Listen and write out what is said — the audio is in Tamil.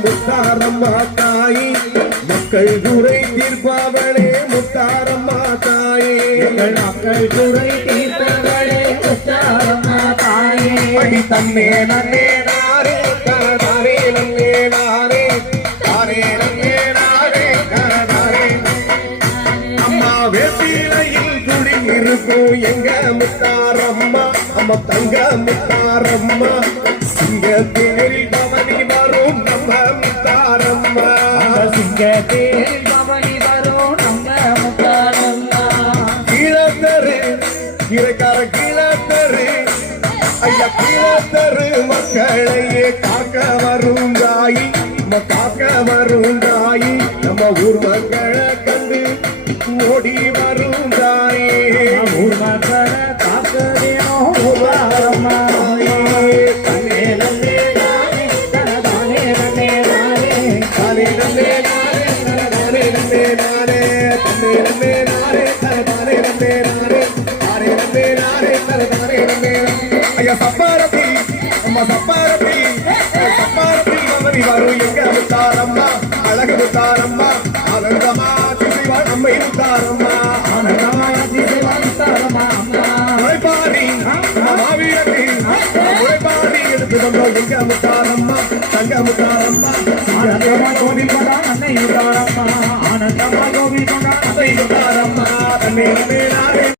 முத்தாரம்மா தாயி மக்கள் குறை தீர்ப்பவளே முத்தாரம்மா தாயே மக்கள் குறை தீர்ப்பவளே முத்தாரம்மா தாயே அடி தன்னே நன்னே நாரே தாரே நன்னே நாரே தாரே நன்னே நாரே தாரே அம்மா வேப்பிலையில் குடி இருக்கும் எங்க முத்தாரம்மா அம்மா தங்க முத்தாரம்மா சிங்கத்தேரில் பவனி வரும் நம்ம முத்தாரம்மா சிங்கத்தேரில் பவனி வரும் நம்ம முத்தாரம்மா கீழத்தரு இறைக்கார கீழத்தரு ஐயா கீழத்தரு மக்களையே காக்க வரும் தாயி காக்க வரும் தாயி நம்ம ஊர் மக்களை கண்டு ஓடி வரும் தாயே ஊர் மக்களை காக்க வேணும் முத்தாரம்மா சப்பாரத்தி அம்மா சப்பாரத்தி சப்பாரத்தி மமதி வரும் எங்க முத்தாரம்மா அழகு முத்தாரம்மா ஆனந்தமா திசைவாழ் அம்மை முத்தாரம்மா ஆனந்தமா திசைவாழ் முத்தாரம்மா உழைப்பாடி மாவீரத்தி உழைப்பாடி எடுத்து வந்தோம் எங்க முத்தாரம்மா